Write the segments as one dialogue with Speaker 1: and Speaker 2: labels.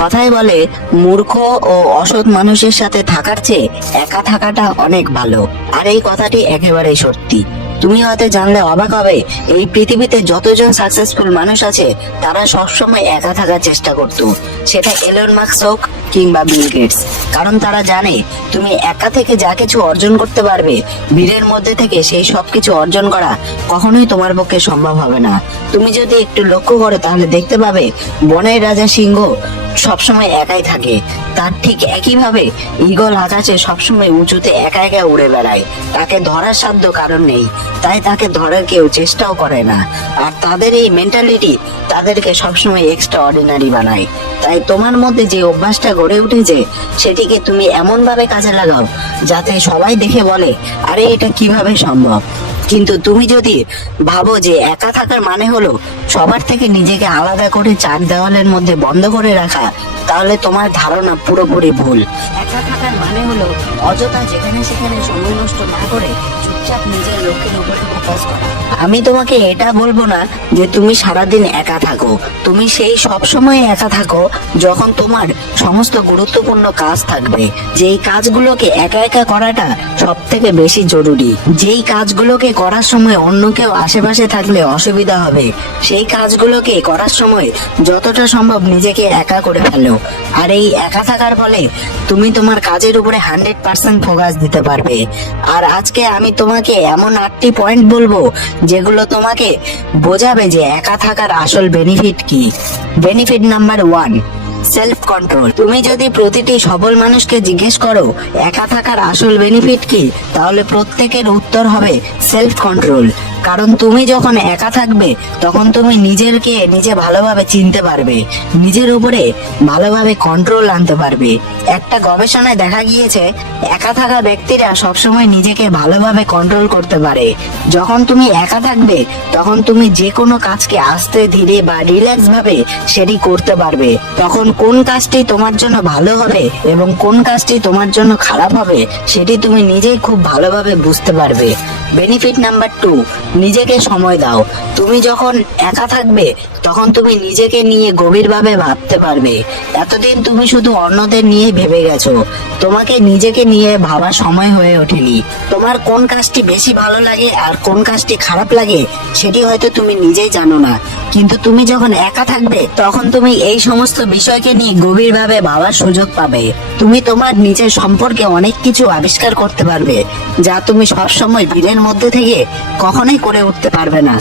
Speaker 1: কথায় বলে, মূর্খ ও অসৎ মানুষের সাথে থাকার চেয়ে একা থাকাটা অনেক ভালো। আর এই কথাটি একেবারে সত্যি। তুমি হয়তো জানলে অবাক হবে, এই পৃথিবীতে যতজন সাকসেসফুল মানুষ আছে, তারা সবসময় একা থাকার চেষ্টা করতো। সেটা এলন মার্কস হোক কিংবা বিল গেটস কারণ তারা জানে, তুমি একা থেকে যা কিছু অর্জন করতে পারবে, ভিড়ের মধ্যে থেকে সেই সব কিছু অর্জন করা কখনোই তোমার পক্ষে সম্ভব হবে না। তুমি যদি একটু লক্ষ্য করো, তাহলে দেখতে পাবে, বনের রাজা সিংহ সবসময় একাই থাকে। তার ঠিক একইভাবে ঈগল আকাশে সবসময় উঁচুতে একা একা উড়ে বেড়ায়। তাকে ধরার সাধ্য কারণ নেই। তাই তাকে ধরার কেউ চেষ্টাও করে না। আর তাদের এই মেন্টালিটি তাদেরকে সবসময় এক্সট্রা অর্ডিনারি বানায়। তাই তোমার মধ্যে যে অভ্যাসটা গড়ে উঠেছে, সেটিকে তুমি এমন ভাবে কাজে লাগাও, যাতে সবাই দেখে বলে, আরে, এটা কীভাবে সম্ভব? কিন্তু তুমি যদি ভাবো যে একা থাকার মানে হলো সবার থেকে নিজেকে আলাদা করে চার দেওয়ালের মধ্যে বন্ধ করে রাখা তাহলে তোমার ধারণা পুরোপুরি ভুল। একা থাকার মানে হলো অযথা যেখানে সেখানে সময় নষ্ট না করে চুপচাপ নিজের লক্ষ্যের উপরে ফোকাস করা। আমি তোমাকে এটা বলব না যে তুমি সারাদিন একা থাকো। তুমি সেই সব সময় একা থাকো যখন তোমার সমস্ত গুরুত্বপূর্ণ কাজ থাকবে। যেই কাজগুলোকে একা একা করাটা সব থেকে বেশি জরুরি। যেই কাজগুলোকে করার সময় অন্য কেউ আশেপাশে থাকলে অসুবিধা হবে সেই কাজগুলোকে করার সময় যতটা সম্ভব নিজেকে একা করে ফেলো। আর এই একা থাকার ফলে তুমি তোমার কাজের উপরে হান্ড্রেড পার্সেন্ট ফোকাস দিতে পারবে। আর আজকে আমি তোমাকে এমন আটটি পয়েন্ট বলব যেগুলো তোমাকে বোঝাবে যে একা থাকার আসল বেনিফিট কি। Benefit number one self control তুমি যদি প্রতিটি সবল মানুষকে জিজ্ঞেস করো, একা থাকার আসল বেনিফিট কি, তাহলে প্রত্যেকের উত্তর হবে সেলফ কন্ট্রোল কারণ তুমি যখন একা থাকবে, তখন তুমি নিজেরকে নিজে ভালোভাবে চিনতে পারবে। নিজের উপরে ভালোভাবে কন্ট্রোল আনতে পারবে। একটা গবেষণায় দেখা গিয়েছে, একা থাকা ব্যক্তিরা সবসময় নিজেকে ভালোভাবে কন্ট্রোল করতে পারে। যখন তুমি একা থাকবে, তখন তুমি যে কোনো কাজকে আস্তে ধীরে বা রিল্যাক্স ভাবে সেটি করতে পারবে। তখন কোন কাজটি তোমার জন্য ভালো হবে এবং কোন কাজটি তোমার জন্য খারাপ হবে, সেটি তুমি নিজেই খুব ভালোভাবে বুঝতে পারবে। বেনিফিট নাম্বার টু নিজেকে সময় দাও। তুমি যখন একা থাকবে, তখন তুমি নিজেকে নিয়ে গভীরভাবে ভাবতে পারবে। এতদিন তুমি শুধু অন্যদের নিয়ে ভেবে গেছো। তোমাকে নিজেকে নিয়ে ভাবার সময় হয়ে ওঠেনি। তোমার কোন কাজটি বেশি ভালো লাগে আর কোন কাজটি খারাপ লাগে, সেটি হয়তো তুমি নিজেই জানো না। কিন্তু তুমি যখন একা থাকবে, তখন তুমি এই সমস্ত বিষয়কে নিয়ে গভীরভাবে ভাবার সুযোগ পাবে। তুমি তোমার নিজের সম্পর্কে অনেক কিছু আবিষ্কার করতে পারবে, যা তুমি সবসময় ভিড়ের মধ্যে থেকে কখনোই করে উঠতে পারবে না।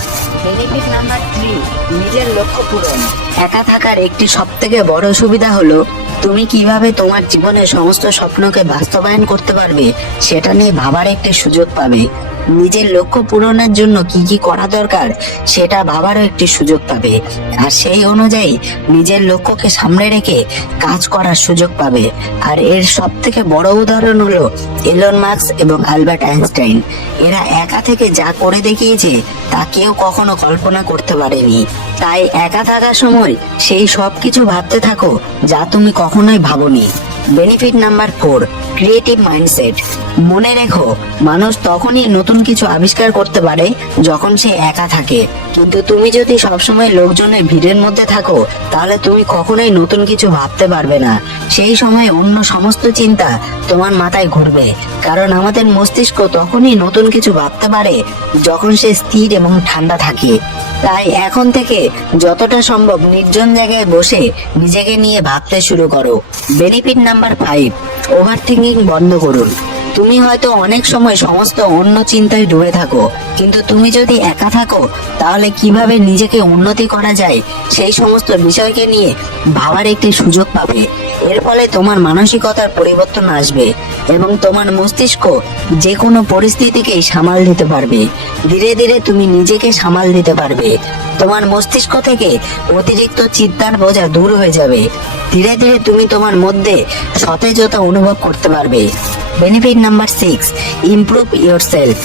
Speaker 1: নিজের লক্ষ্য পূরণ। একা থাকার একটি সব থেকে বড় সুবিধা হলো, তুমি কীভাবে তোমার জীবনের সমস্ত স্বপ্নকে বাস্তবায়ন করতে পারবে, সেটা নিয়ে ভাবার একটি সুযোগ পাবে। নিজের লক্ষ্য পূরণের জন্য কি কি করা দরকার, সেটা ভাবারও একটি সুযোগ পাবে। আর সেই অনুযায়ী নিজের লক্ষ্যকে সামনে রেখে কাজ করার সুযোগ পাবে। আর এর সব থেকে বড় উদাহরণ হলো এলন মার্কস এবং আলবার্ট আইনস্টাইন এরা একা থেকে যা করে দেখিয়েছে, তা কেউ কখনো কল্পনা করতে পারেনি। তাই একা থাকার সময় সেই সব কিছু ভাবতে থাকো, যা তুমি কখনোই ভাবনি। Benefit number four creative mindset মনে রেখো, মানুষ তখনই নতুন কিছু আবিষ্কার করতে পারে যখন সে একা থাকে। কিন্তু তুমি যদি সবসময় লোকজনের ভিড়ের মধ্যে থাকো, তাহলে তুমি কখনোই নতুন কিছু ভাবতে পারবে না। সেই সময় অন্য সমস্ত চিন্তা তোমার মাথায় ঘুরবে। কারণ আমাদের মস্তিষ্ক তখনই নতুন কিছু ভাবতে পারে যখন সে স্থির এবং ঠান্ডা থাকে। তাই এখন থেকে যতটা সম্ভব নির্জন জায়গায় বসে নিজেকে নিয়ে ভাবতে শুরু করো। Benefit number five overthinking বন্ধ করুন। তুমি হয়তো অনেক সময় সমস্ত অন্য চিন্তায় ডুবে থাকো, কিন্তু তুমি যদি একা থাকো, তাহলে কীভাবে নিজেকে উন্নতি করা যায়, সেই সমস্ত বিষয়কে নিয়ে ভাবার একটি সুযোগ পাবে। এর ফলে তোমার মানসিকতার পরিবর্তন আসবে এবং তোমার মস্তিষ্ক যে কোনো পরিস্থিতিকেই সামাল দিতে পারবে। ধীরে ধীরে তুমি নিজেকে সামাল দিতে পারবে। তোমার মস্তিষ্ক থেকে অতিরিক্ত চিন্তার বোঝা দূর হয়ে যাবে। ধীরে ধীরে তুমি তোমার মধ্যে সতেজতা অনুভব করতে পারবে। Benefit number six improve yourself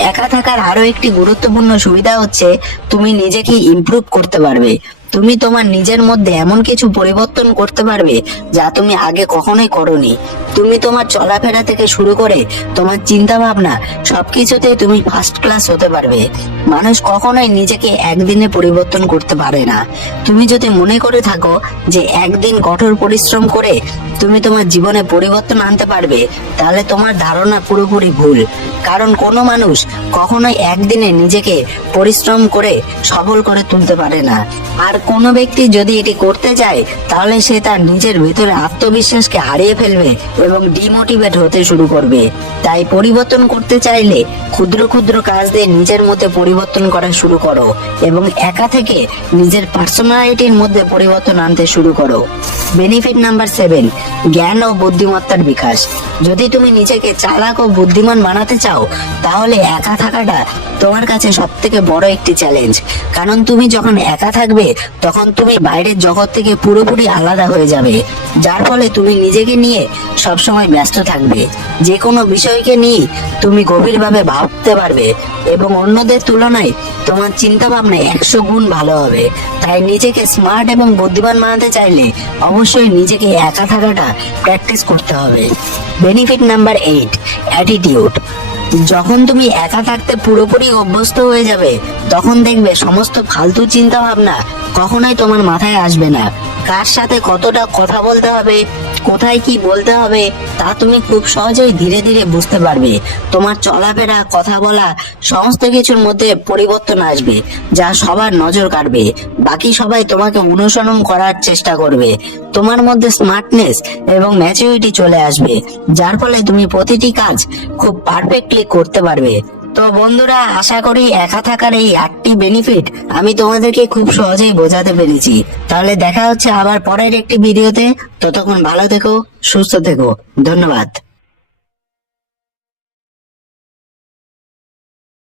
Speaker 1: একা থাকার আরও একটি গুরুত্বপূর্ণ সুবিধা হচ্ছে তুমি নিজেকে ইমপ্রুভ করতে পারবে। তুমি তোমার নিজের মধ্যে এমন কিছু পরিবর্তন করতে পারবে যা তুমি আগে কখনোই করনি। তুমি তোমার চলাফেরা থেকে শুরু করে তোমার চিন্তা ভাবনা সবকিছুতে তুমি ফার্স্ট ক্লাস হতে পারবে। মানুষ কখনোই নিজেকে একদিনে পরিবর্তন করতে পারে না। তুমি যদি মনে করে থাকো যে একদিন কঠোর পরিশ্রম করে তুমি তোমার জীবনে পরিবর্তন আনতে পারবে, তাহলে তোমার ধারণা পুরোপুরি ভুল। কারণ কোনো মানুষ কখনোই একদিনে নিজেকে পরিশ্রম করে সফল করে তুলতে পারে না। আর কোনো ব্যক্তি যদি এটি করতে চায়, তাহলে সে তার নিজের ভেতরে আত্মবিশ্বাসকে হারিয়ে ফেলবে এবং ডিমোটিভেট হতে শুরু করবে। তাই পরিবর্তন করতে চাইলে ক্ষুদ্র ক্ষুদ্র কাজ দিয়ে নিজের মধ্যে পরিবর্তন করা শুরু করো এবং একা থেকে নিজের পার্সোনালিটির মধ্যে পরিবর্তন আনতে শুরু করো। বেনিফিট নাম্বার সেভেন জ্ঞান ও বুদ্ধিমত্তার বিকাশ। যদি তুমি নিজেকে চালাক ও বুদ্ধিমান বানাতে চাও, তাহলে একা থাকাটা তোমার কাছে সব থেকে বড় একটি চ্যালেঞ্জ কারণ তুমি যখন একা থাকবে, তখন তুমি বাইরের জগৎ থেকে পুরোপুরি আলাদা হয়ে যাবে। যার ফলে তুমি নিজেকে নিয়ে সবসময় ব্যস্ত থাকবে। যে কোনো বিষয়কে নিয়ে তুমি গভীরভাবে ভাবতে পারবে এবং অন্যদের তুলনায় তোমার চিন্তা ভাবনা একশো গুণ ভালো হবে। তাই নিজেকে স্মার্ট এবং বুদ্ধিমান বানাতে চাইলে অবশ্যই নিজেকে একা থাকাটা প্র্যাকটিস করতে হবে। বেনিফিট নাম্বার এইট অ্যাটিটিউড যখন তুমি একা থাকতে পুরোপুরি অভ্যস্ত হয়ে যাবে, তখন দেখবে সমস্ত ফালতু চিন্তা ভাবনা কখনোই তোমার মাথায় আসবে না। কার সাথে কতটা কথা বলতে হবে, কোথায় কি বলতে হবে, তা তুমি খুব সহজেই ধীরে ধীরে বুঝতে পারবে। তোমার চলাফেরা, কথা বলা, সমস্ত কিছুর মধ্যে পরিবর্তন আসবে, যা সবার নজর কাড়বে। বাকি সবাই তোমাকে অনুসরণ করার চেষ্টা করবে। তোমার মধ্যে স্মার্টনেস এবং ম্যাচুরিটি চলে আসবে, যার ফলে তুমি প্রতিটি কাজ খুব পারফেক্টলি করতে পারবে। তো বন্ধুরা, আশা করি একা থাকার এই আটটি বেনিফিট আমি তোমাদেরকে খুব সহজেই বোঝাতে পেরেছি। তাহলে দেখা হচ্ছে আবার পরের একটি ভিডিওতে ততক্ষণ ভালো থেকো, সুস্থ থেকো। ধন্যবাদ।